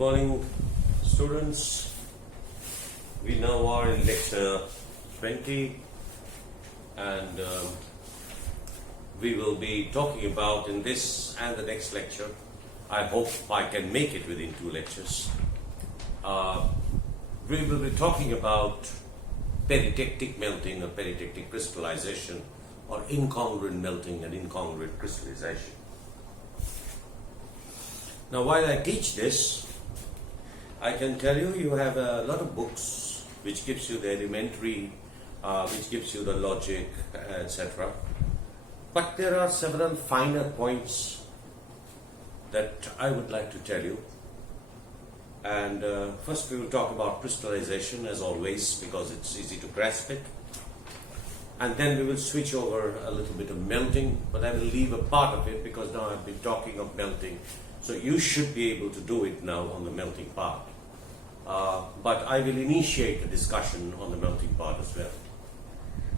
morning, students. We now are in lecture 20, and we will be talking about in this and the next lecture. I hope I can make it within 2 lectures. We will be talking about peritectic melting or peritectic crystallization, or incongruent melting and incongruent crystallization. Now, while I teach this, I can tell you, you have a lot of books which gives you the elementary, which gives you the logic, etc. But there are several finer points that I would like to tell you. And first we will talk about crystallization, as always, because it's easy to grasp it. And then we will switch over a little bit of melting, but I will leave a part of it because now I've been talking of melting. So you should be able to do it now on the melting part. But I will initiate the discussion on the melting part as well.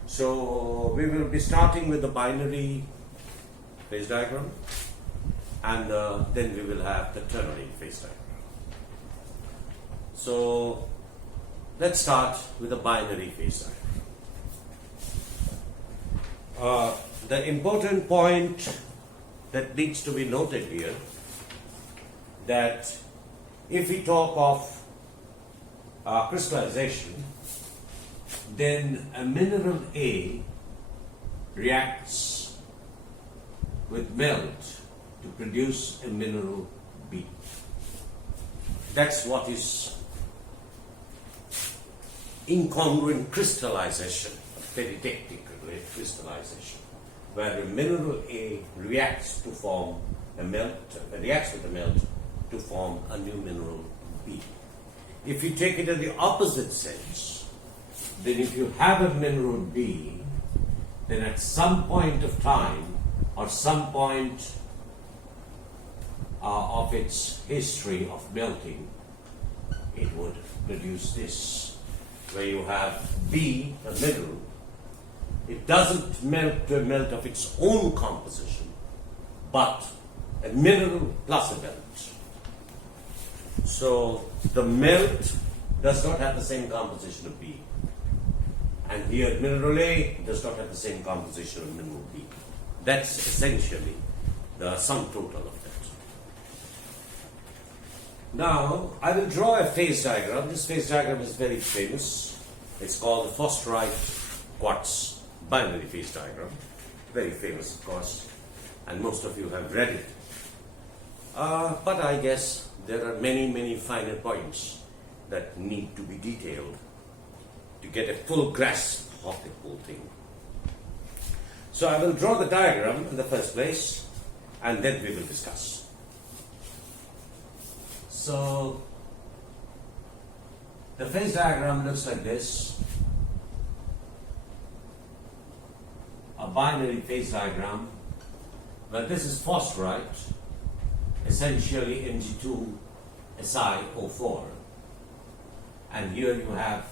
So we will be starting with the binary phase diagram, and then we will have the ternary phase diagram. So let's start with the binary phase diagram. The important point that needs to be noted here, that if we talk of crystallization, then a mineral A reacts with melt to produce a mineral B. That's what is incongruent crystallization, peritectic crystallization, where a mineral A reacts to form a melt, reacts with a melt to form a new mineral B. If you take it in the opposite sense, then if you have a mineral B, then at some point of time or some point of its history of melting, it would produce this, where you have B, a mineral. It doesn't melt to a melt of its own composition, but a mineral plus a melt. So the melt does not have the same composition of B. And here mineral A does not have the same composition of mineral B. That's essentially the sum total of that. Now, I will draw a phase diagram. This phase diagram is very famous. It's called the phosphorite quartz binary phase diagram. Very famous, of course, and most of you have read it. But I guess there are many finer points that need to be detailed to get a full grasp of the whole thing. So I will draw the diagram in the first place, and then we will discuss. So the phase diagram looks like this. A binary phase diagram, where this is phosphorite, essentially Mg2SiO4, and here you have,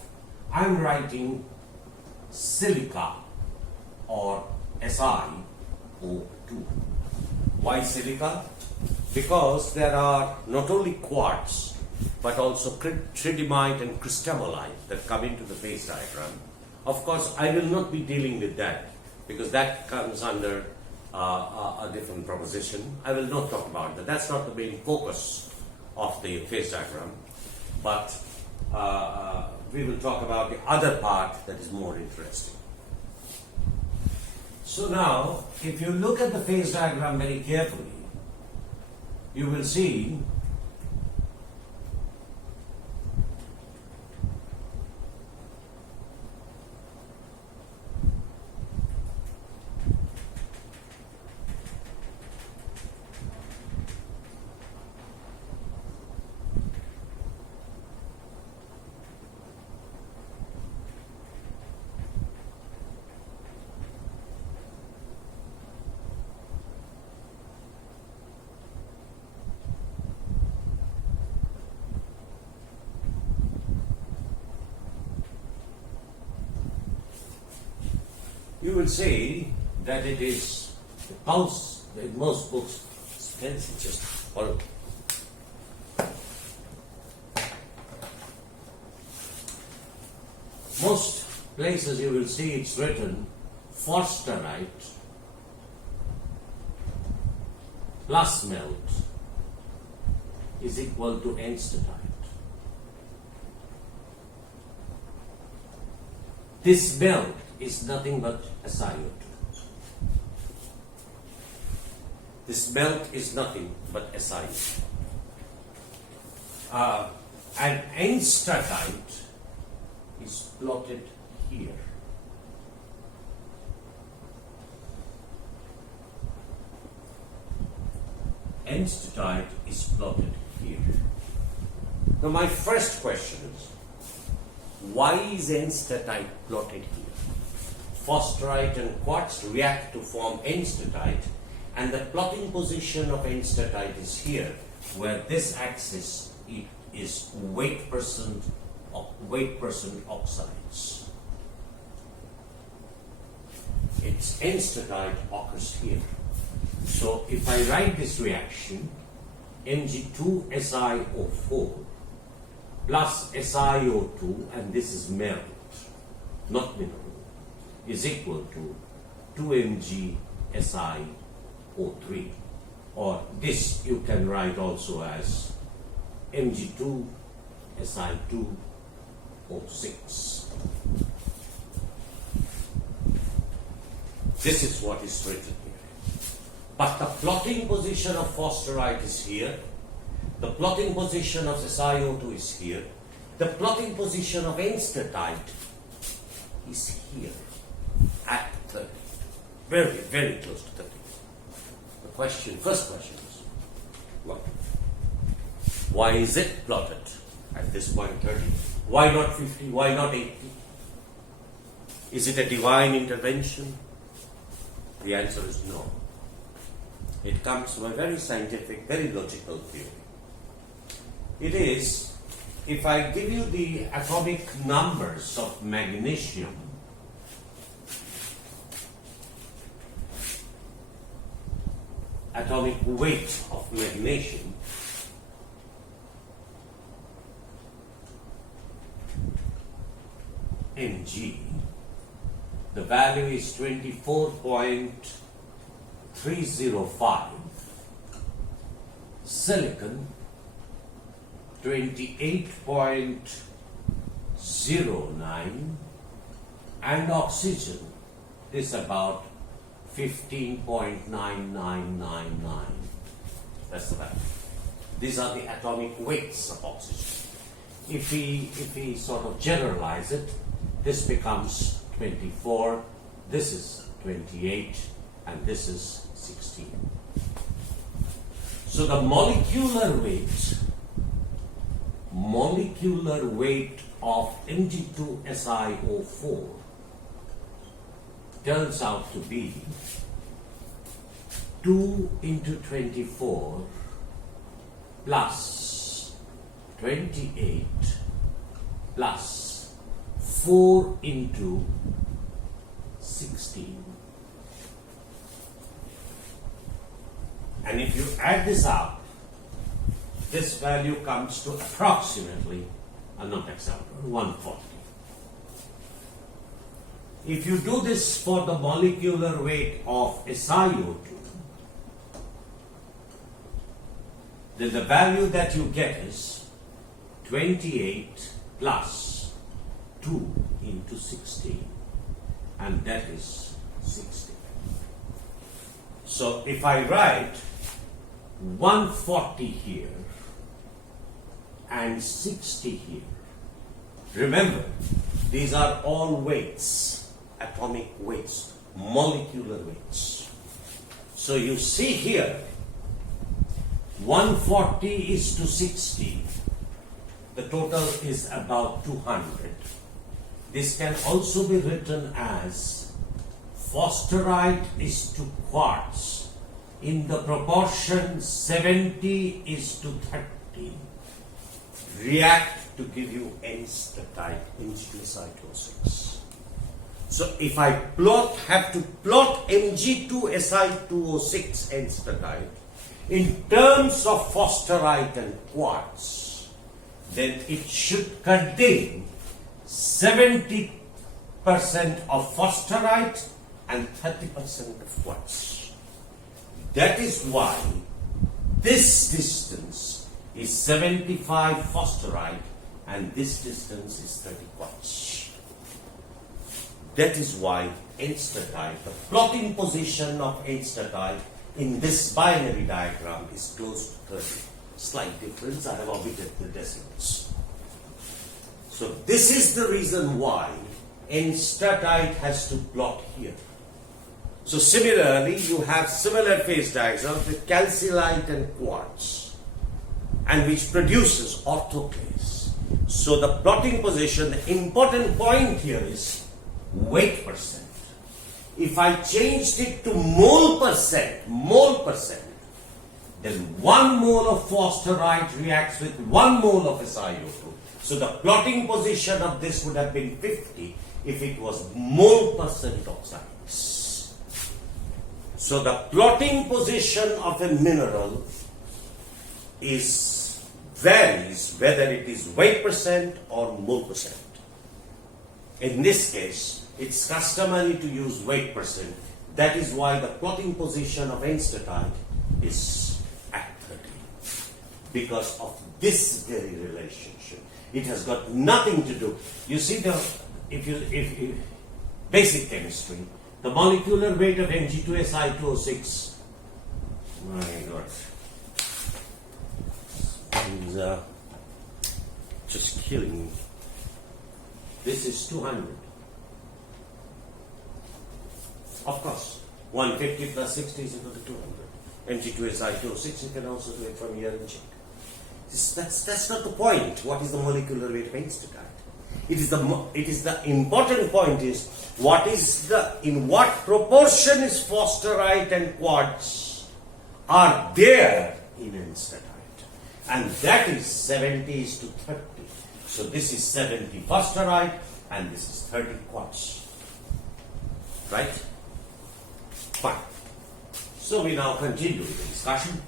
I'm writing silica or SiO2. Why silica? Because there are not only quartz but also tridymite and cristabolite that come into the phase diagram. Of course, I will not be dealing with that because that comes under a different proposition. I will not talk about that. That's not the main focus of the phase diagram, but we will talk about the other part that is more interesting. So now, if you look at the phase diagram very carefully, you will see you will see that it is the pulse in most books. It's just horrible. most places you will see it's written forsterite plus melt is equal to enstatite. This melt is nothing but SiO2. This melt is nothing but SiO2. And enstatite is plotted here. Enstatite is plotted here. Now my first question is, why is enstatite plotted here? Forsterite and quartz react to form enstatite, and the plotting position of enstatite is here, where this axis is weight percent oxides. Its enstatite occurs here. So if I write this reaction, Mg2SiO4 plus SiO2, and this is melt, not mineral, is equal to 2MgSiO3, or this you can write also as Mg2Si2O6. This is what is written here. But the plotting position of forsterite is here. The plotting position of SiO2 is here. The plotting position of enstatite is here at 30. Very, very close to 30. First question is, what? Why is it plotted at this point 30? Why not 50? Why not 80? Is it a divine intervention? The answer is no. It comes from a very scientific, very logical theory. It is, if I give you the atomic numbers of magnesium, atomic weight of magnesium, Mg, the value is 24.305, silicon 28.09, and oxygen is about 15.9999. That's the value. These are the atomic weights of oxygen. If we sort of generalize it, this becomes 24, this is 28, and this is 16. So the molecular weight of Mg2SiO4 turns out to be 2 into 24 plus 28 plus 4 into 16. And if you add this up, this value comes to approximately, not exactly, 140. If you do this for the molecular weight of SiO2, then the value that you get is 28 plus 2 into 16, and that is 60. So if I write 140 here and 60 here, remember, these are all weights, atomic weights, molecular weights. So you see here, 140 is to 60, the total is about 200. This can also be written as forsterite is to quartz in the proportion 70 is to 30. React to give you enstatite, Mg2Si2O6. So if I have to plot Mg2Si2O6 enstatite in terms of forsterite and quartz, then it should contain 70 of phosphorite and 30% of quartz. That is why this distance is 75 phosphorite and this distance is 30 quartz. That is why astatite, the plotting position of astatite in this binary diagram is close to 30. Slight difference, I have omitted the decimals. So this is the reason why astatite has to plot here. So similarly, you have similar phase diagrams with calcilite and quartz, and which produces orthoclase. So the plotting position, the important point here is weight percent. If I changed it to mole percent, then 1 mole of phosphorite reacts with 1 mole of SiO2. So the plotting position of this would have been 50 if it was mole percent oxides. So the plotting position of a mineral varies whether it is weight percent or mole percent. In this case, it's customary to use weight percent. That is why the plotting position of astatite is at 30. Because of this very relationship. It has got nothing to do. You see, if basic chemistry, the molecular weight of Mg2Si2O6, my God, is just killing me. This is 200. Of course, 150 plus 60 is equal to 200. Mg2Si2O6, you can also do it from here and check. That's not the point. What is the molecular weight of astatite? It is the important point is in what proportion is phosphorite and quartz are there in astatite, and that is 70 to 30. So this is 70 phosphorite and this is 30 quartz. Right? Fine. So we now continue with the discussion.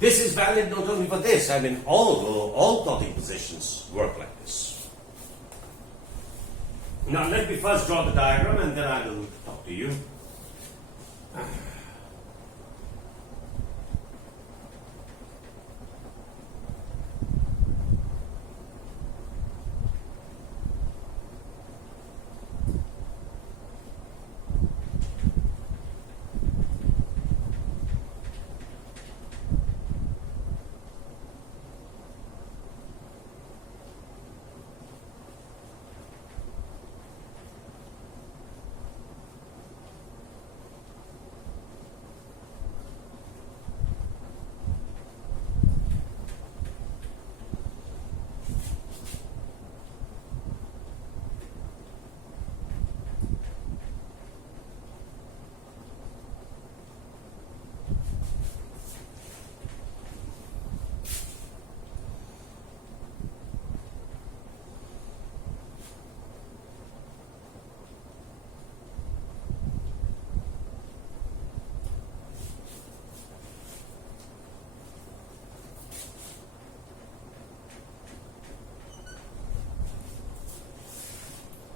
This is valid not only for this, I mean all plotting positions work like this. Now let me first draw the diagram and then I will talk to you.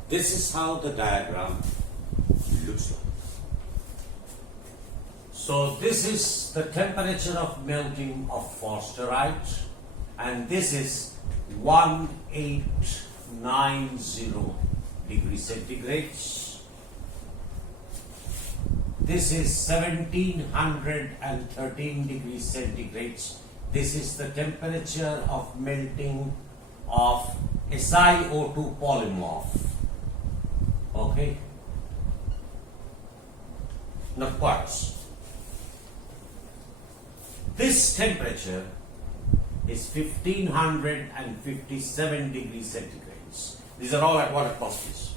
This is how the diagram looks like. So this is the temperature of melting of phosphorite, and this is 1890 degrees centigrade. This is 1713 degrees centigrade. This is the temperature of melting of SiO2 polymorph. Okay. Now quartz. This temperature is 1557 degrees centigrade. These are all at 1 atmosphere.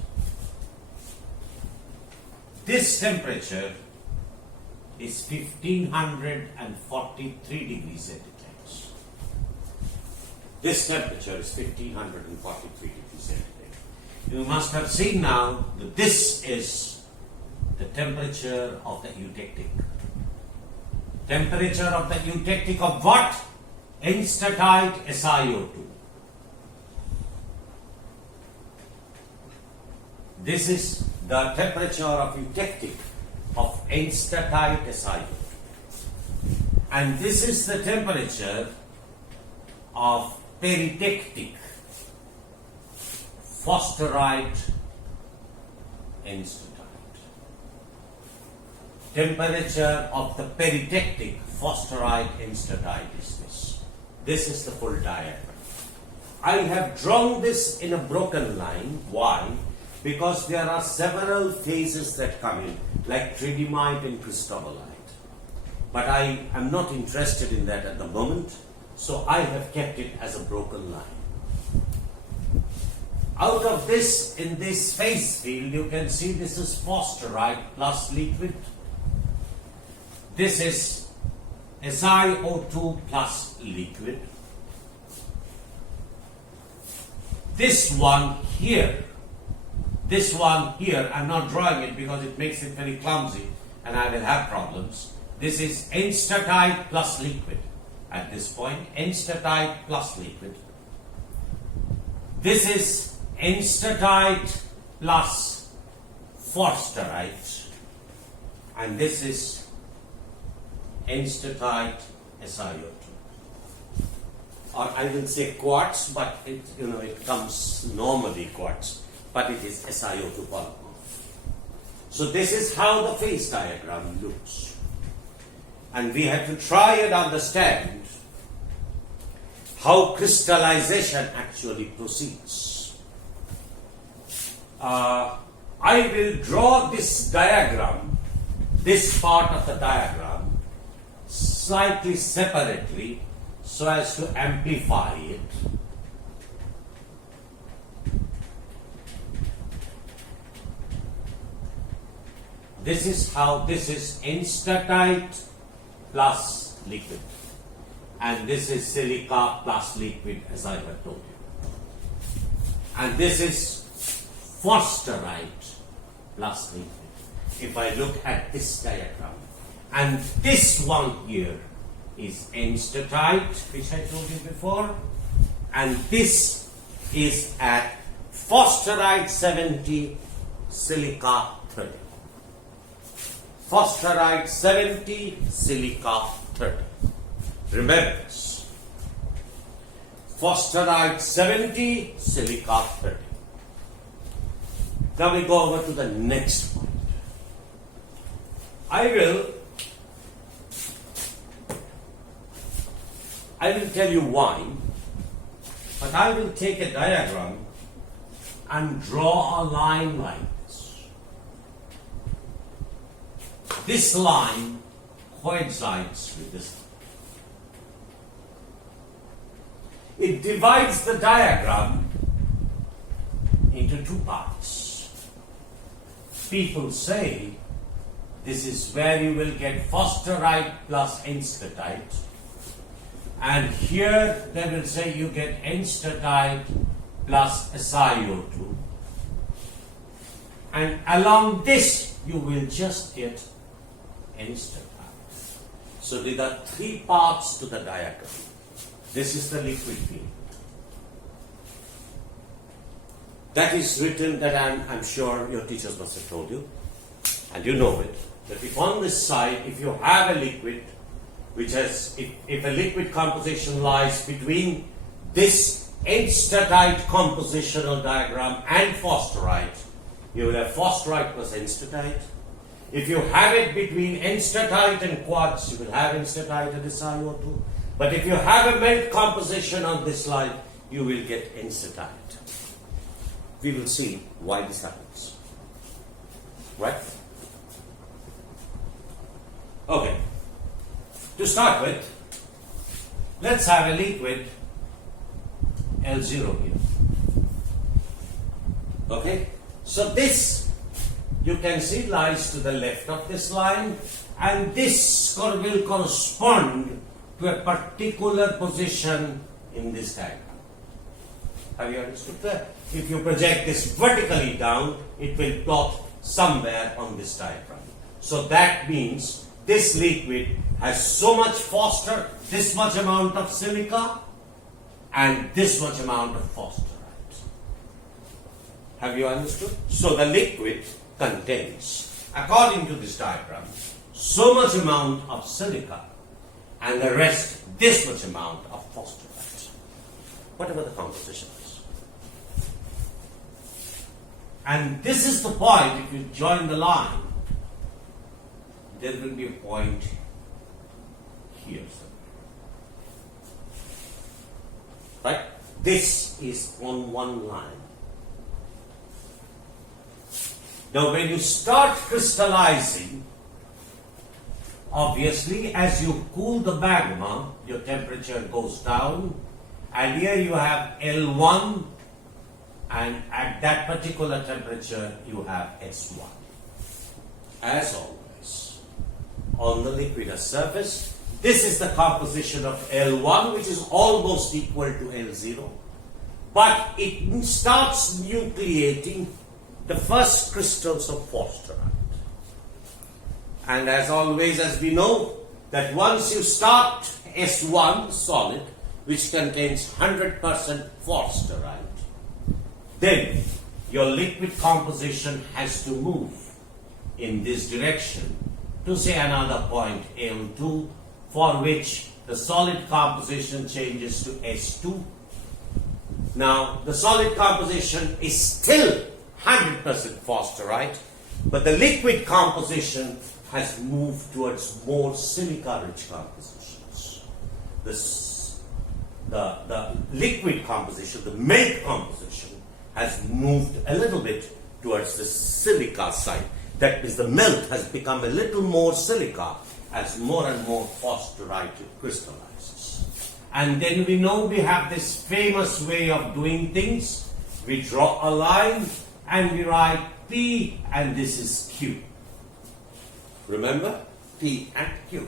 This temperature is 1543 degrees centigrade. This temperature is 1543 degrees centigrade. You must have seen now that this is the temperature of the eutectic. Temperature of the eutectic of what? Astatite SiO2. This is the temperature of eutectic of enstatite SiO2. And this is the temperature of peritectic phosphorite enstatite. Temperature of the peritectic phosphorite enstatite is this. This is the full diagram. I have drawn this in a broken line. Why? Because there are several phases that come in, like tridymite and cristobalite. But I am not interested in that at the moment, so I have kept it as a broken line. Out of this, in this phase field, you can see this is phosphorite plus liquid. This is SiO2 plus liquid. This one here, I'm not drawing it because it makes it very clumsy and I will have problems. This is enstatite plus liquid. At this point, enstatite plus liquid. This is enstatite plus forsterite. And this is enstatite SiO2. Or I will say quartz, but it comes normally quartz, but it is SiO2 polymer. So this is how the phase diagram looks. And we have to try and understand how crystallization actually proceeds. I will draw this diagram, this part of the diagram, slightly separately so as to amplify it. This is how this is enstatite plus liquid, and this is silica plus liquid, as I have told you, and this is forsterite plus liquid. If I look at this diagram, and this one here is enstatite, which I told you before, and this is at forsterite 70, silica 30. Forsterite 70, silica 30. Remember this. Forsterite 70, silica 30. Now we go over to the next point. I will tell you why, but I will take a diagram and draw a line like this. This line coincides with this. It divides the diagram into two parts. People say this is where you will get forsterite plus enstatite, and here they will say you get enstatite plus SiO2, and along this you will just get enstatite. So there are three parts to the diagram. This is the liquid field. That is written, that I'm sure your teachers must have told you, and you know it, that if on this side, if you have a liquid, which has, if a liquid composition lies between this enstatite compositional diagram and forsterite, you will have forsterite plus enstatite. If you have it between enstatite and quartz, you will have enstatite and SiO2. But if you have a melt composition on this line, you will get enstatite. We will see why this happens. Right? Okay. To start with, let's have a liquid L0 here. Okay? So this, you can see, lies to the left of this line, and this will correspond to a particular position in this diagram. Have you understood that? If you project this vertically down, it will plot somewhere on this diagram. So that means this liquid has so much phosphor, this much amount of silica, and this much amount of forsterite. Have you understood? So the liquid contains, according to this diagram, so much amount of silica and the rest this much amount of phosphorite, whatever the composition is. And this is the point, if you join the line, there will be a point here. Right? This is on one line. Now when you start crystallizing, obviously as you cool the magma, your temperature goes down, and here you have L1, and at that particular temperature you have S1. As always, on the liquidous surface, this is the composition of L1, which is almost equal to L0, but it starts nucleating the first crystals of phosphorite. And as always, as we know, that once you start S1 solid, which contains 100% phosphorite, then your liquid composition has to move in this direction to say another point L2, for which the solid composition changes to S2. Now, the solid composition is still 100% phosphorite, but the liquid composition has moved towards more silica-rich compositions. The liquid composition, the melt composition, has moved a little bit towards the silica side. That is, the melt has become a little more silica as more and more phosphorite crystallizes. And then we know we have this famous way of doing things. We draw a line and we write P, and this is Q. Remember? P and Q.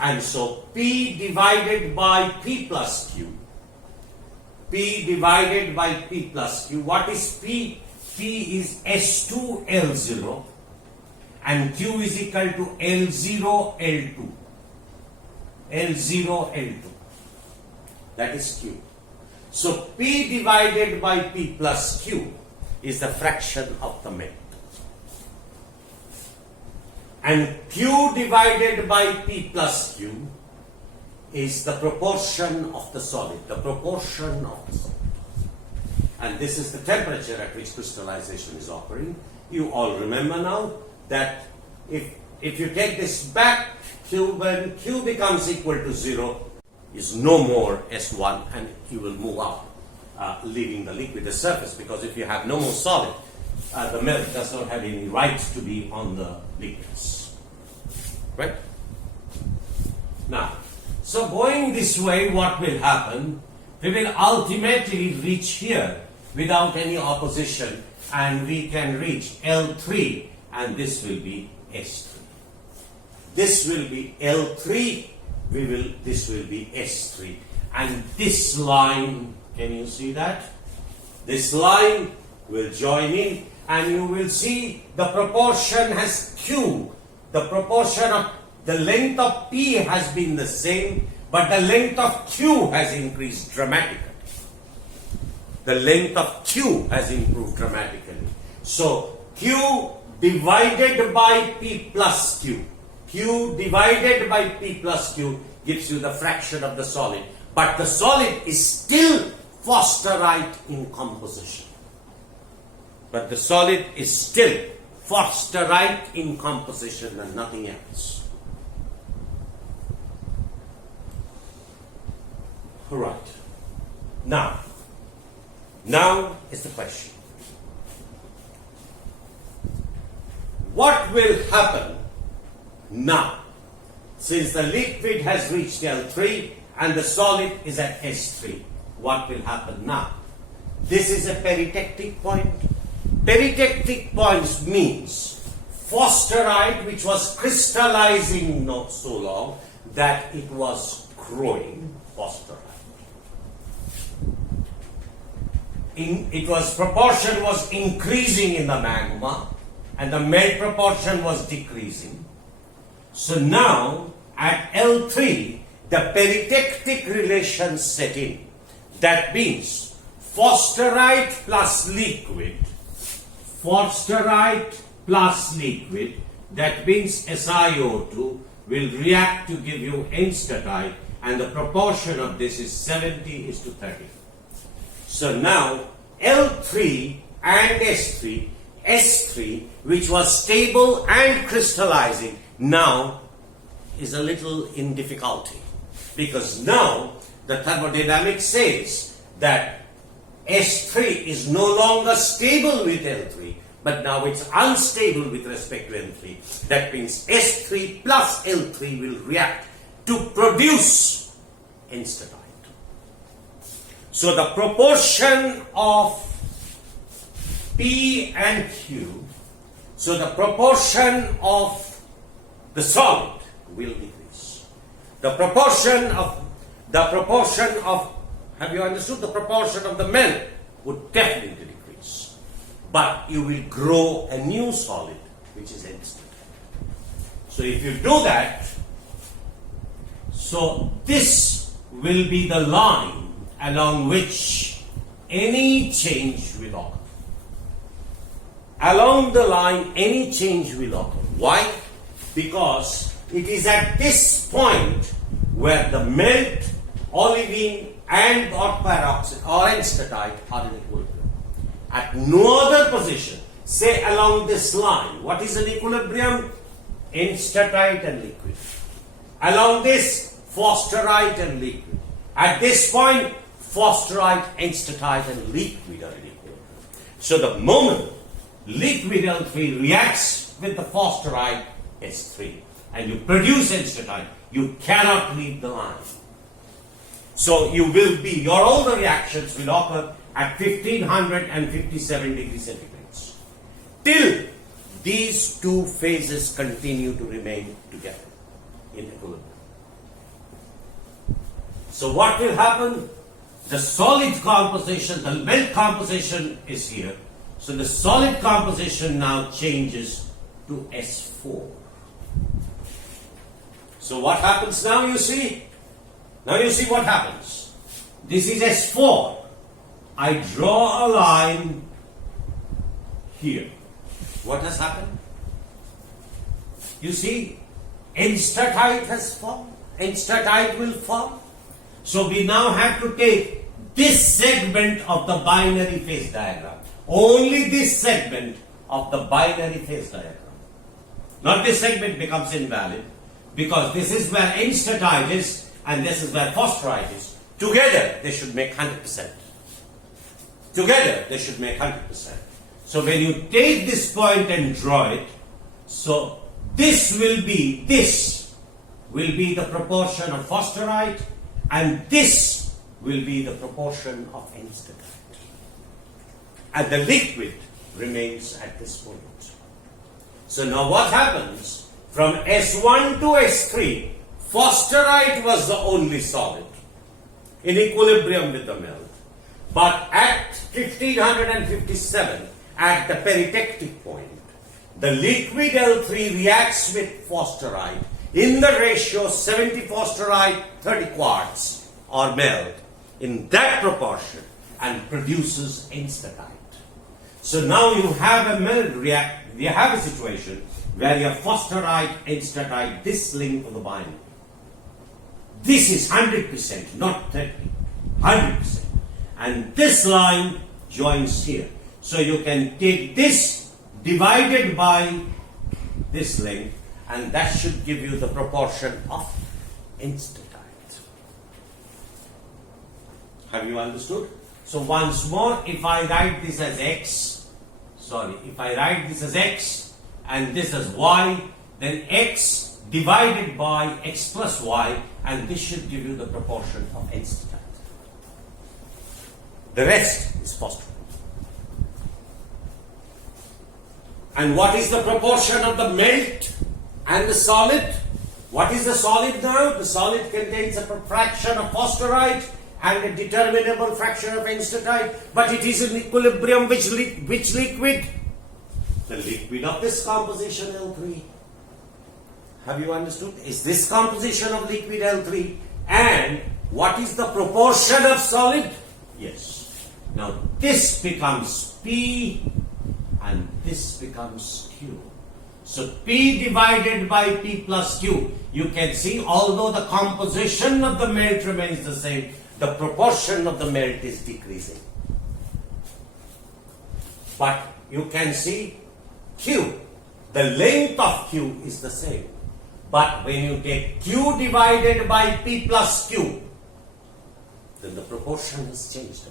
And so P divided by P plus Q. P divided by P plus Q. What is P? P is S2 L0 and Q is equal to L0 L2. L0 L2. That is Q. So P divided by P plus Q is the fraction of the melt. And Q divided by P plus Q is the proportion of the solid, the proportion of the solid. And this is the temperature at which crystallization is occurring. You all remember now that if you take this back, when Q becomes equal to 0, is no more S1, and you will move out, leaving the liquid surface, because if you have no more solid, the melt does not have any right to be on the liquids. Right? Now, so going this way, what will happen? We will ultimately reach here without any opposition, and we can reach L3, and this will be S3. This will be L3, this will be S3. And this line, can you see that? This line will join in, and you will see the proportion has Q. The proportion of the length of P has been the same, but the length of Q has increased dramatically. The length of Q has improved dramatically. So Q divided by P plus Q. Q divided by P plus Q gives you the fraction of the solid. But the solid is still phosphorite in composition. But the solid is still phosphorite in composition and nothing else. All right. Now is the question. What will happen now, since the liquid has reached L3 and the solid is at S3? What will happen now? This is a peritectic point. Peritectic points means phosphorite, which was crystallizing not so long that it was growing phosphorite. Proportion was increasing in the magma, and the melt proportion was decreasing. So now at L3, the peritectic relations set in. That means phosphorite plus liquid Forsterite plus liquid, that means SiO2 will react to give you enstatite, and the proportion of this is 70:30. So now L3 and S3, S3 which was stable and crystallizing now is a little in difficulty, because now the thermodynamics says that S3 is no longer stable with L3, but now it's unstable with respect to L3. That means S3 plus L3 will react to produce enstatite. So the proportion of P and Q, so the proportion of the solid will decrease. The proportion of, have you understood? The proportion of the melt would definitely decrease. But you will grow a new solid, which is enstatite. So if you do that, so this will be the line along which any change will occur. Along the line, any change will occur. Why? Because it is at this point where the melt, olivine, and or peroxide or enstatite are in equilibrium. At no other position, say along this line, what is an equilibrium? Enstatite and liquid. Along this, forsterite and liquid. At this point, forsterite, enstatite, and liquid are in equilibrium. So the moment liquid L3 reacts with the forsterite S3 and you produce enstatite, you cannot leave the line. So you will be, all the reactions will occur at 1557 degrees centigrade. Till these two phases continue to remain together in equilibrium. So what will happen? The solid composition, the melt composition is here. So the solid composition now changes to S4. So what happens now, you see? Now you see what happens. This is S4. I draw a line here. What has happened? You see, enstatite has formed. Enstatite will form. So we now have to take this segment of the binary phase diagram. Only this segment of the binary phase diagram. Not this segment becomes invalid, because this is where enstatite is and this is where forsterite is. Together they should make 100%. Together they should make 100%. So when you take this point and draw it, so this will be the proportion of forsterite, and this will be the proportion of enstatite. And the liquid remains at this point. So now what happens? From S1 to S3, forsterite was the only solid in equilibrium with the melt. But at 1557, at the peritectic point, the liquid L3 reacts with forsterite in the ratio 70 forsterite, 30 quartz or melt, in that proportion, and produces enstatite. So now you have a melt react, you have a situation where you have forsterite, enstatite, this link to the binary. This is 100%, not 30, 100%. And this line joins here. So you can take this divided by this length, and that should give you the proportion of enstatite. Have you understood? So once more, if I write this as X, if I write this as X and this as Y, then X divided by X plus Y, and this should give you the proportion of enstatite. The rest is forsterite. And what is the proportion of the melt and the solid? What is the solid now? The solid contains a fraction of forsterite and a determinable fraction of enstatite, but it is in equilibrium which liquid? The liquid of this composition L3. Have you understood? Is this composition of liquid L3? And what is the proportion of solid? Yes. Now this becomes P and this becomes Q. So P divided by P plus Q, you can see although the composition of the melt remains the same, the proportion of the melt is decreasing. But you can see Q, the length of Q is the same. But when you take Q divided by P plus Q, then the proportion has changed.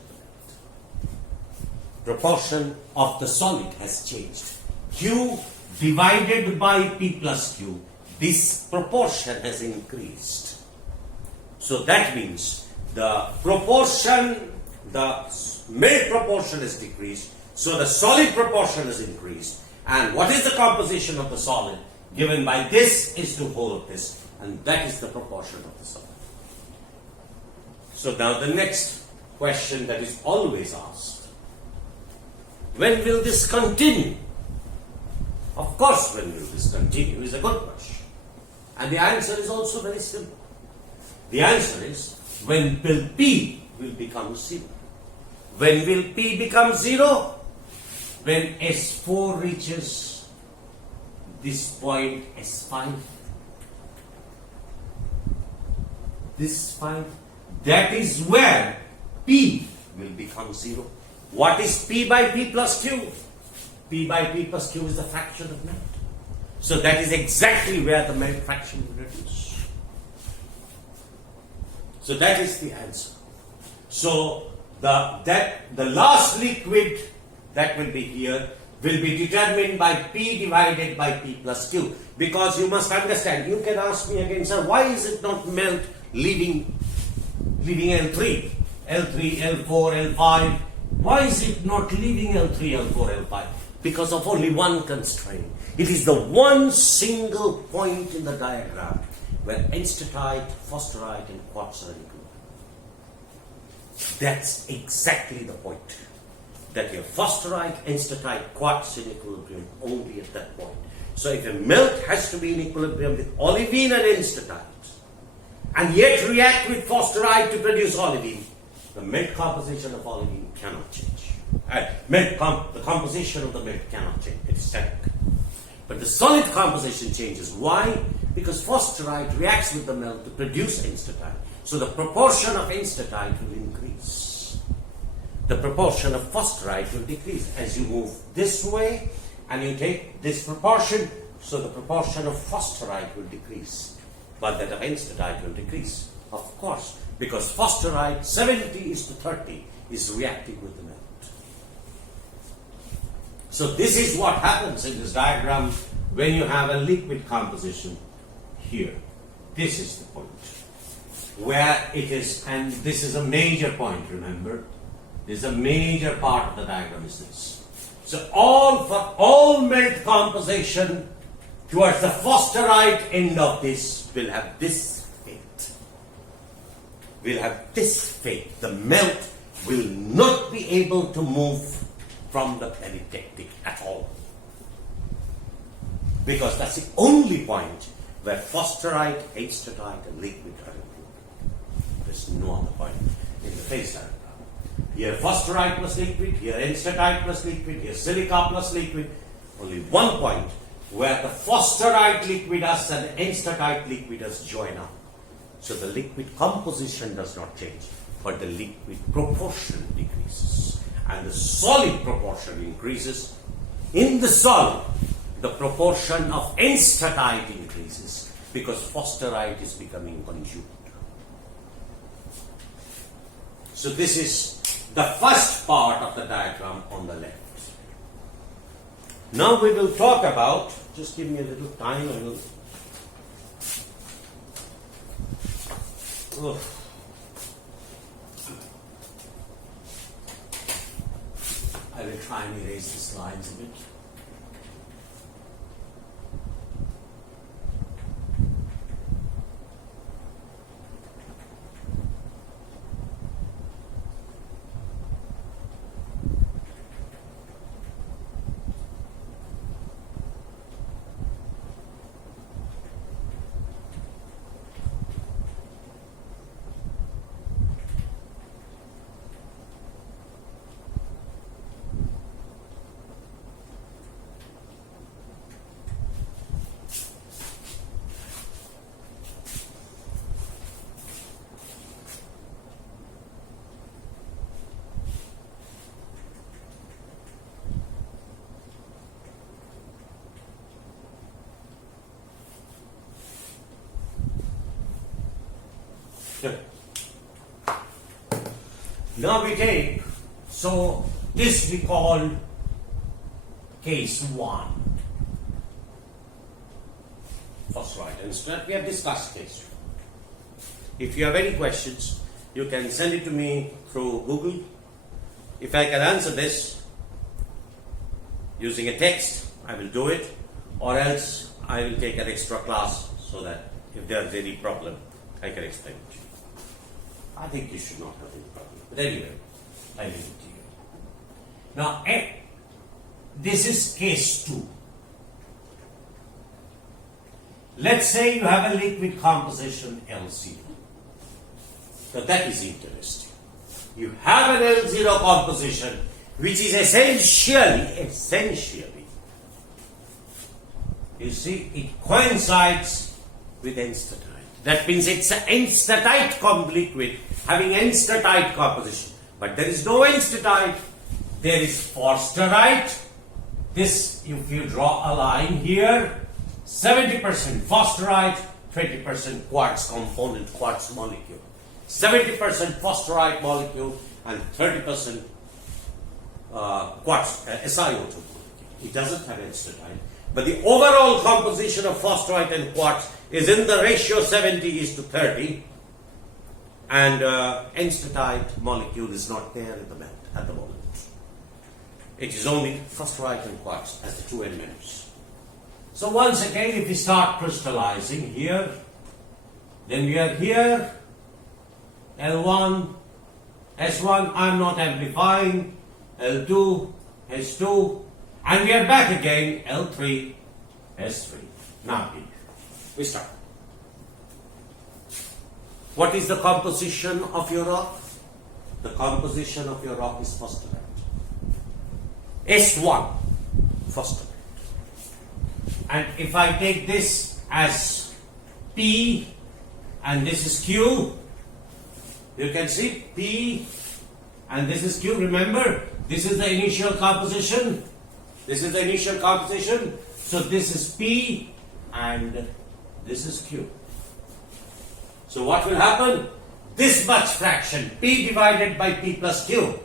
Proportion of the solid has changed. Q divided by P plus Q, this proportion has increased. So that means the proportion, the melt proportion is decreased, so the solid proportion has increased. And what is the composition of the solid? Given by this is to hold this, and that is the proportion of the solid. So now the next question that is always asked, when will this continue? Of course, when will this continue is a good question. And the answer is also very simple. The answer is, when will P will become 0? When will P become 0? When S4 reaches this point S5. This 5. That is where P will become 0. What is P by P plus Q? P by P plus Q is the fraction of melt. So that is exactly where the melt fraction will reduce. So that is the answer. So the last liquid that will be here will be determined by P divided by P plus Q. Because you must understand, you can ask me again, sir, why is it not melt leaving L3, L4, L5? Why is it not leaving L3, L4, L5? Because of only one constraint. It is the one single point in the diagram where enstatite, fosterite and quartz are equal. That's exactly the point. That your fosterite, enstatite, quartz in equilibrium only at that point. So if a melt has to be in equilibrium with olivine and enstatite, and yet react with fosterite to produce olivine, the melt composition of olivine cannot change. The composition of the melt cannot change. It is static. But the solid composition changes. Why? Because fosterite reacts with the melt to produce enstatite. So the proportion of enstatite will increase. The proportion of fosterite will decrease. As you move this way and you take this proportion, so the proportion of fosterite will decrease. But that of enstatite will decrease. Of course, because fosterite 70:30 is reacting with the melt. So this is what happens in this diagram when you have a liquid composition here. This is the point where it is, and this is a major point, remember. This is a major part of the diagram is this. So for all melt composition towards the fosterite end of this will have this fate. Will have this fate. The melt will not be able to move from the peritectic at all. Because that's the only point where fosterite, enstatite and liquid are included. There's no other point in the phase diagram. Here fosterite plus liquid, here enstatite plus liquid, here silica plus liquid. Only one point where the fosterite liquidus and the enstatite liquidus join up. So the liquid composition does not change, but the liquid proportion decreases. And the solid proportion increases. In the solid, the proportion of enstatite increases because fosterite is becoming conjugated. So this is the first part of the diagram on the left. Now we will talk about, just give me a little time, I will. I will try and erase the slides a bit. Now we take, so this we call case 1. Phosphorite instantite. We have discussed case 2. If you have any questions, you can send it to me through Google. If I can answer this using a text, I will do it, or else I will take an extra class so that if there is any problem, I can explain it to you. I think you should not have any problem. But anyway, I leave it to you. Now, this is case 2. Let's say you have a liquid composition L0. So that is interesting. You have an L0 composition which is essentially, you see, it coincides with enstatite. That means it's an enstatite liquid having enstatite composition. But there is no enstatite. There is phosphorite. This, if you draw a line here, 70% phosphorite, 20% quartz component, quartz molecule. 70% phosphorite molecule and 30% quartz SiO2 molecule. It doesn't have enstatite. But the overall composition of phosphorite and quartz is in the ratio 70:30, and enstatite molecule is not there at the moment. It is only phosphorite and quartz as the two elements. So once again, if we start crystallizing here, then we are here, L1, S1, I'm not amplifying, L2, S2, and we are back again, L3, S3. Now we start. What is the composition of your rock? The composition of your rock is phosphorite. S1, phosphorite. And if I take this as P and this is Q, you can see P and this is Q. Remember, this is the initial composition. This is the initial composition. So this is P and this is Q. So what will happen? This much fraction, P divided by P plus Q.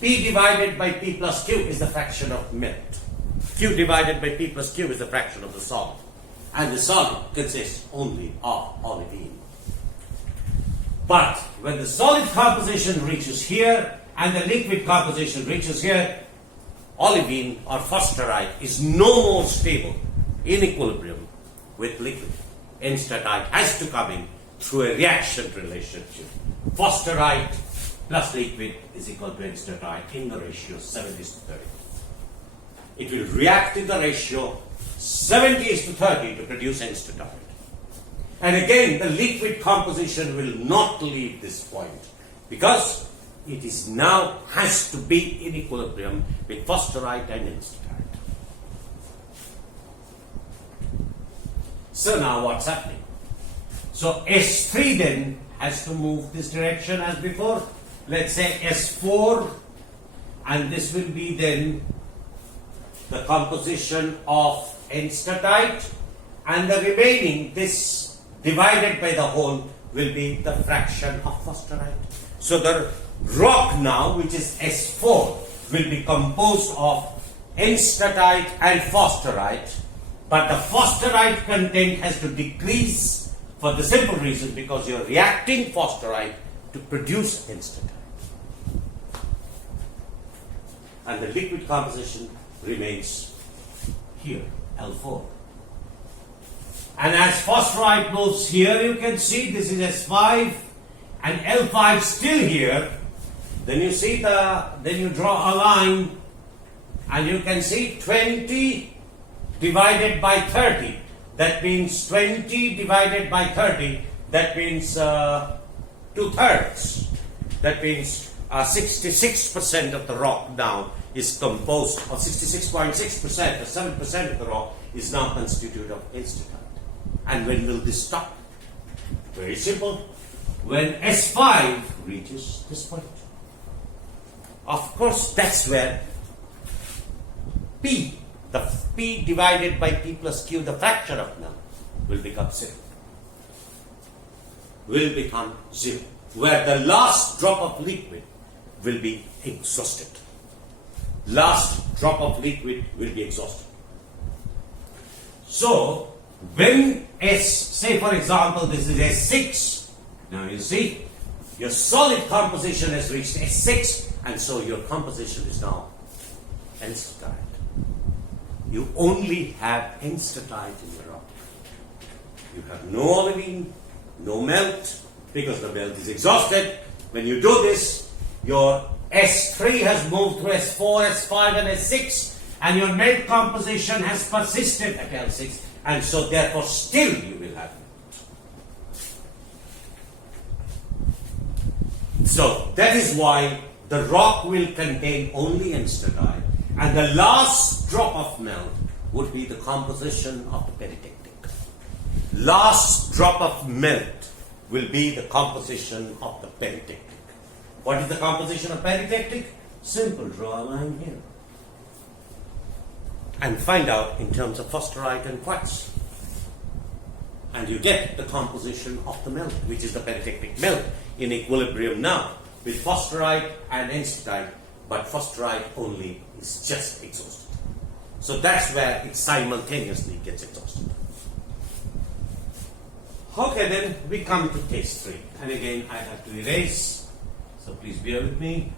P divided by P plus Q is the fraction of melt. Q divided by P plus Q is the fraction of the solid. And the solid consists only of olivine. But when the solid composition reaches here and the liquid composition reaches here, olivine or phosphorite is no more stable in equilibrium with liquid. Enstatite has to come in through a reaction relationship. Phosphorite plus liquid is equal to enstatite in the ratio 70:30. It will react in the ratio 70:30 to produce enstatite. And again, the liquid composition will not leave this point because it is now has to be in equilibrium with phosphorite and enstatite. So now what's happening? So S3 then has to move this direction as before. Let's say S4, and this will be then the composition of enstatite, and the remaining, this divided by the whole, will be the fraction of phosphorite. So the rock now, which is S4, will be composed of enstatite and phosphorite, but the phosphorite content has to decrease for the simple reason because you're reacting phosphorite to produce enstatite. And the liquid composition remains here, L4. And as phosphorite moves here, you can see this is S5 and L5 still here. Then you see then you draw a line and you can see 20 divided by 30. That means 20 divided by 30. That means 2/3. That means 66% of the rock now is composed of 66.6%, or 7% of the rock is now constituted of enstatite. And when will this stop? Very simple. When S5 reaches this point. Of course, that's where P, the P divided by P plus Q, the fraction of now, will become 0. will become zero, where the last drop of liquid will be exhausted. Last drop of liquid will be exhausted. So, when S, say for example, this is S6, now you see, your solid composition has reached S6, and so your composition is now enstatite. You only have enstatite in your rock. You have no olivine, no melt, because the melt is exhausted. When you do this, your S3 has moved to S4, S5 and S6, and your melt composition has persisted at L6, and so therefore still you will have melt. So that is why the rock will contain only enstatite, and the last drop of melt would be the composition of the peritectic. Last drop of melt will be the composition of the peritectic. What is the composition of peritectic? Simple, draw a line here. And find out in terms of fosterite and quartz. And you get the composition of the melt, which is the peritectic melt, in equilibrium now with fosterite and enstatite, but fosterite only is just exhausted. So that's where it simultaneously gets exhausted. Okay, then we come to case 3. And again, I have to erase, so please bear with me.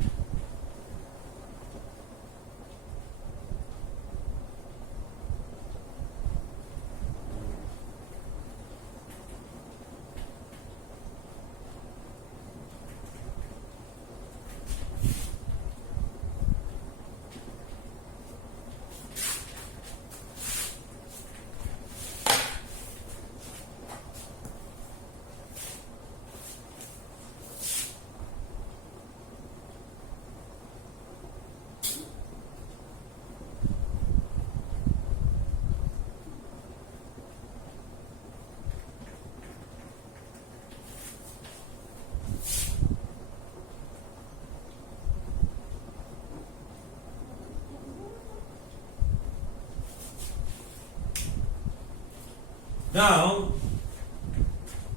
Now,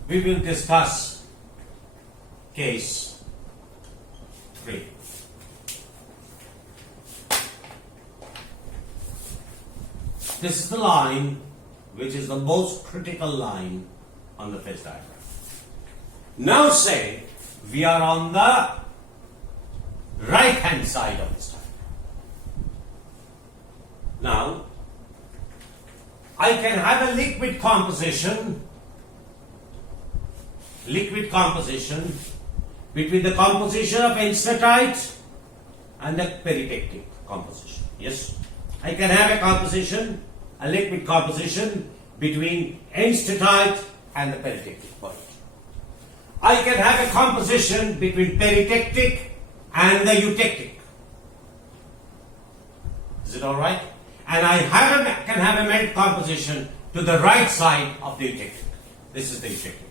we will discuss case 3. This is the line which is the most critical line on the phase diagram. Now say we are on the right hand side of this diagram. Now, I can have a liquid composition between the composition of enstatite and the peritectic composition. Yes, I can have a liquid composition between enstatite and the peritectic point. I can have a composition between peritectic and the eutectic. Is it all right? And I can have a melt composition to the right side of the eutectic. This is the eutectic.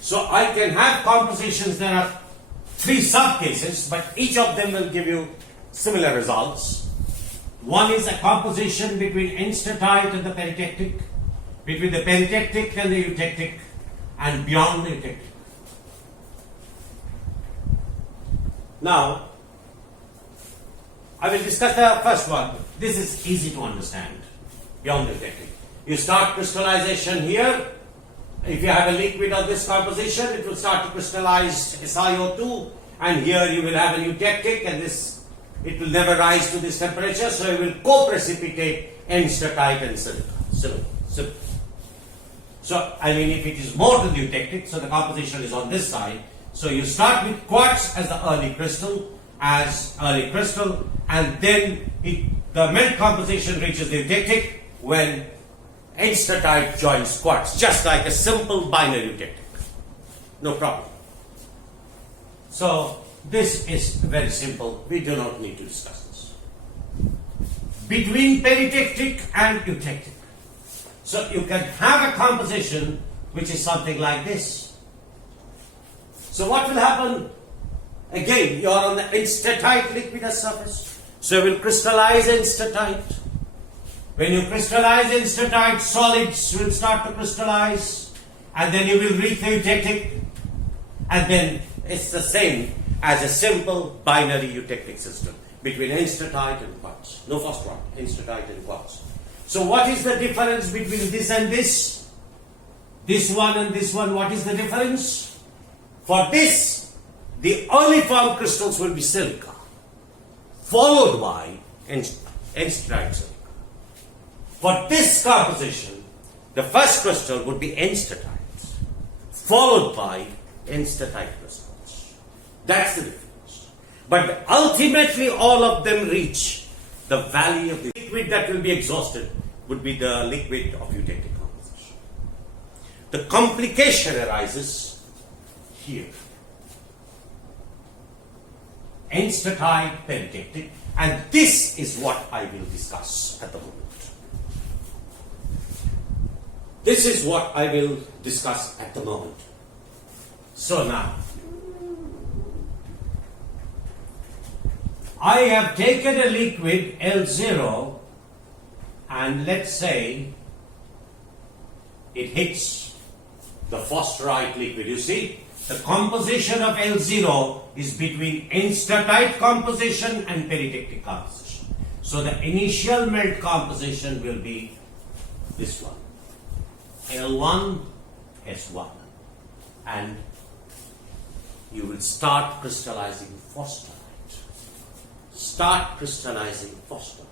So I can have compositions. There are 3 subcases, but each of them will give you similar results. One is a composition between enstatite and the peritectic, between the peritectic and the eutectic, and beyond the eutectic. Now, I will discuss the first one. This is easy to understand. Beyond the eutectic. You start crystallization here. If you have a liquid of this composition, it will start to crystallize SiO2, and here you will have a eutectic, and it will never rise to this temperature, so it will co-precipitate enstatite and silicon. So, I mean, if it is more than eutectic, so the composition is on this side. So you start with quartz as the early crystal, and then the melt composition reaches the eutectic when enstatite joins quartz, just like a simple binary eutectic. No problem. So this is very simple. We do not need to discuss this. Between peritectic and eutectic. So you can have a composition which is something like this. So what will happen? Again, you are on the enstatite liquidus surface. So you will crystallize enstatite. When you crystallize enstatite, solids will start to crystallize. and then you will reach the eutectic, and then it's the same as a simple binary eutectic system between enstatite and quartz. No phosphorite, enstatite and quartz. So what is the difference between this and this? This one and this one, what is the difference? For this, the early form crystals will be silica, followed by enstatite silica. For this composition, the first crystal would be enstatite, followed by enstatite crystals. That's the difference. But ultimately, all of them reach the value of the liquid that will be exhausted would be the liquid of eutectic composition. The complication arises here. Enstatite, peritectic, and this is what I will discuss at the moment. This is what I will discuss at the moment. So now, I have taken a liquid L0 and let's say it hits the phosphorite liquid. You see, the composition of L0 is between enstatite composition and peritectic composition. So the initial melt composition will be this one. L1, S1, and you will start crystallizing phosphorite. Start crystallizing phosphorite.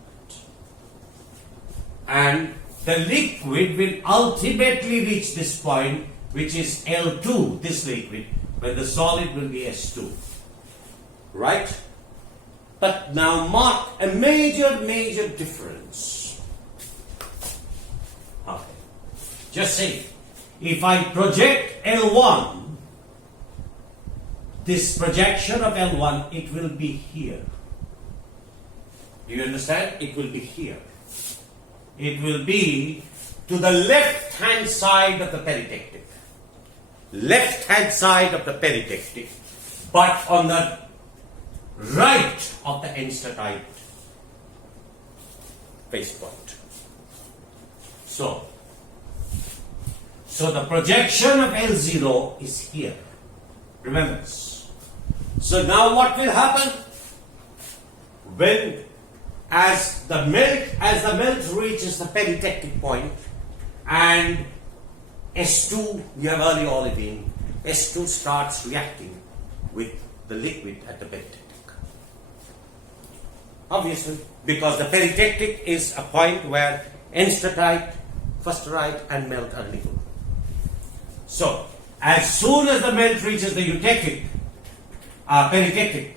And the liquid will ultimately reach this point, which is L2, this liquid, where the solid will be S2. Right? But now mark a major difference. Okay. Just say, if I project L1, this projection of L1, it will be here. Do you understand? It will be here. It will be to the left-hand side of the peritectic. Left-hand side of the peritectic, but on the right of the enstatite base point. So the projection of L0 is here. Remember this. So now what will happen? When as the melt reaches the peritectic point and S2, we have early olivine, S2 starts reacting with the liquid at the peritectic. Obviously, because the peritectic is a point where enstatite, phosphorite and melt are equal. So, as soon as the melt reaches the eutectic, peritectic,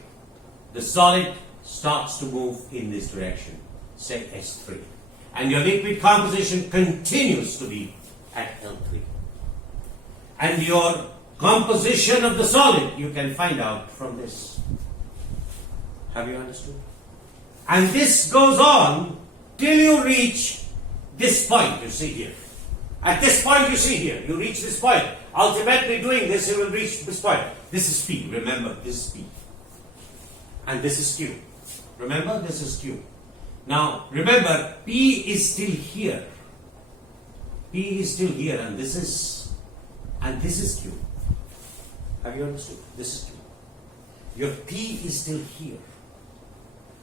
the solid starts to move in this direction, say S3. And your liquid composition continues to be at L3. And your composition of the solid you can find out from this. Have you understood? And this goes on till you reach this point you see here. At this point you see here, you reach this point. Ultimately doing this, you will reach this point. This is P, remember, this is P. And this is Q. Remember, this is Q. Now, remember, P is still here. P is still here, and this is Q. Have you understood? This is Q. Your P is still here.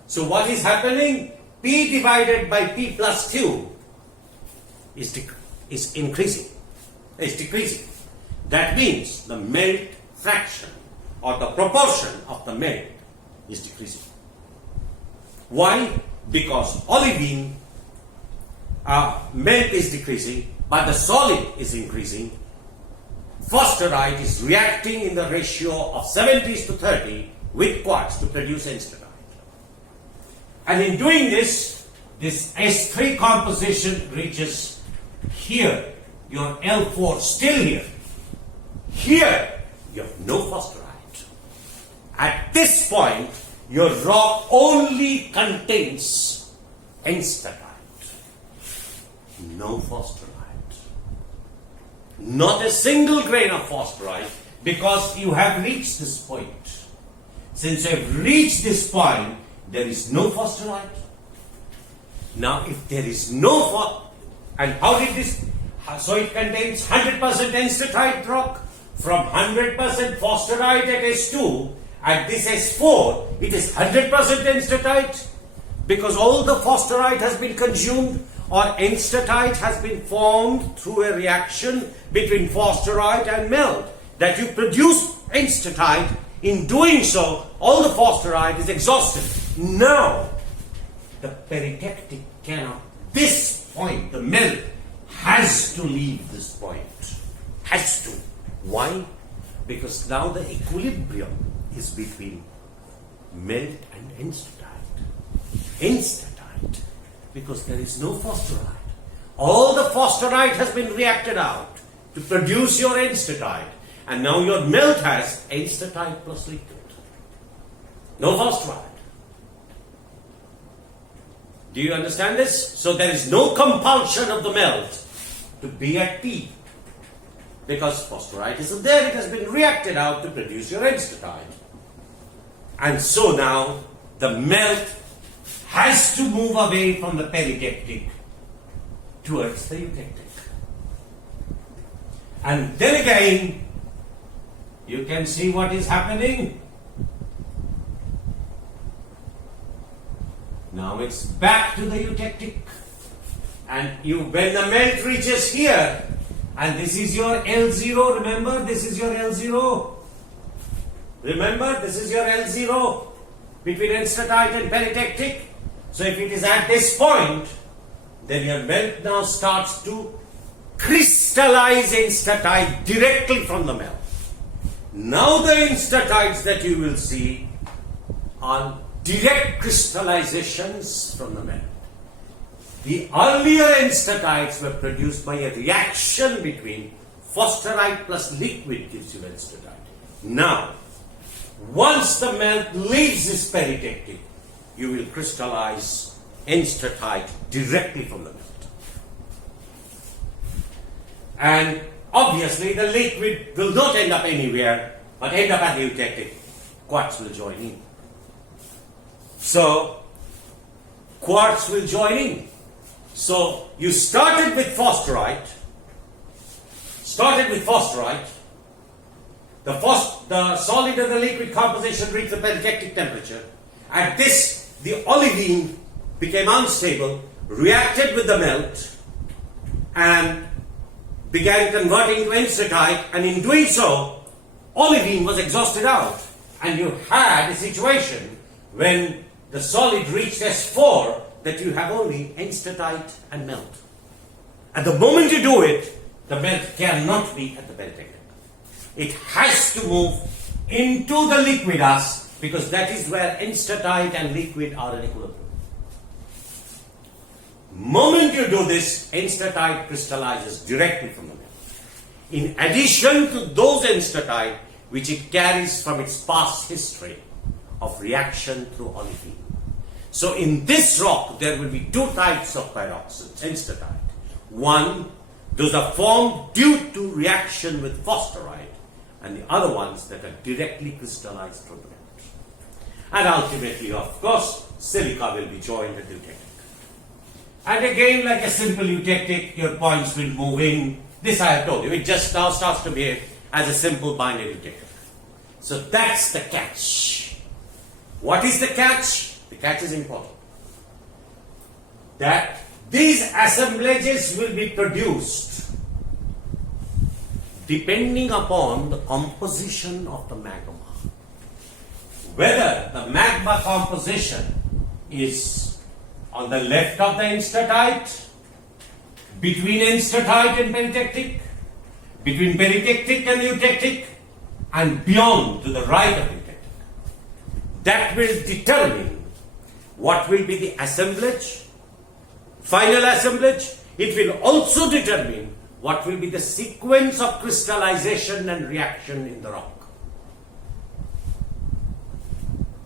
So what is happening? P divided by P plus Q is increasing. It's decreasing. That means the melt fraction or the proportion of the melt is decreasing. Why? Because olivine melt is decreasing, but the solid is increasing. Phosphorite is reacting in the ratio of 70:30 with quartz to produce enstatite. And in doing this S3 composition reaches here, your L4 still here. Here, you have no phosphorite. At this point, your rock only contains enstatite, no phosphorite. Not a single grain of phosphorite, because you have reached this point. Since you have reached this point, there is no phosphorite. Now, if there is no and So it contains 100% enstatite rock. From 100% fosterite at S2, at this S4, it is 100% enstatite because all the fosterite has been consumed, or enstatite has been formed through a reaction between fosterite and melt. That you produce enstatite. In doing so, all the fosterite is exhausted. Now, the peritectic cannot. This point, the melt, has to leave this point. Has to. Why? Because now the equilibrium is between melt and enstatite. Enstatite, because there is no fosterite. All the fosterite has been reacted out to produce your enstatite. And now your melt has enstatite plus liquid. No fosterite. Do you understand this? So there is no compulsion of the melt to be at P. Because fosterite isn't there, it has been reacted out to produce your enstatite. And so now the melt has to move away from the peritectic towards the eutectic. And then again, you can see what is happening. Now it's back to the eutectic. And when the melt reaches here, and this is your L0, remember, this is your L0. Remember, this is your L0 between enstatite and peritectic. So if it is at this point, then your melt now starts to crystallize enstatite directly from the melt. Now the enstatites that you will see are direct crystallizations from the melt. The earlier enstatites were produced by a reaction between fosterite plus liquid gives you enstatite. Now, once the melt leaves this peritectic, you will crystallize enstatite directly from the melt. And obviously the liquid will not end up anywhere, but end up at the eutectic. Quartz will join in. So, quartz will join in. So, you started with fosterite. The solid and the liquid composition reached the peritectic temperature. At this, the olivine became unstable, reacted with the melt, and began converting to enstatite, and in doing so, olivine was exhausted out. And you had a situation when the solid reached S4 that you have only enstatite and melt. At the moment you do it, the melt cannot be at the peritectic. It has to move into the liquidus because that is where enstatite and liquid are in equilibrium. Moment you do this, enstatite crystallizes directly from the melt. In addition to those enstatite which it carries from its past history of reaction through olivine. So in this rock, there will be two types of pyroxenes, enstatite. One, those are formed due to reaction with fosterite, and the other ones that are directly crystallized from the melt. And ultimately, of course, silica will be joined at the eutectic. And again, like a simple eutectic, your points will move in. This I have told you, it just now starts to behave as a simple binary eutectic. So that's the catch. What is the catch? The catch is important. That these assemblages will be produced depending upon the composition of the magma. Whether the magma composition is on the left of the enstatite, between enstatite and peritectic, between peritectic and eutectic, and beyond to the right of eutectic. That will determine what will be the assemblage, final assemblage. It will also determine what will be the sequence of crystallization and reaction in the rock.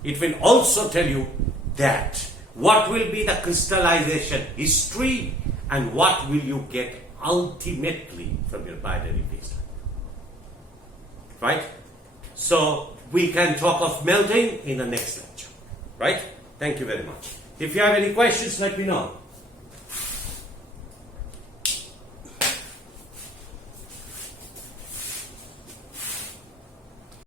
It will also tell you that what will be the crystallization history and what will you get ultimately from your binary baseline. Right? So we can talk of melting in the next lecture. Right? Thank you very much. If you have any questions, let me know.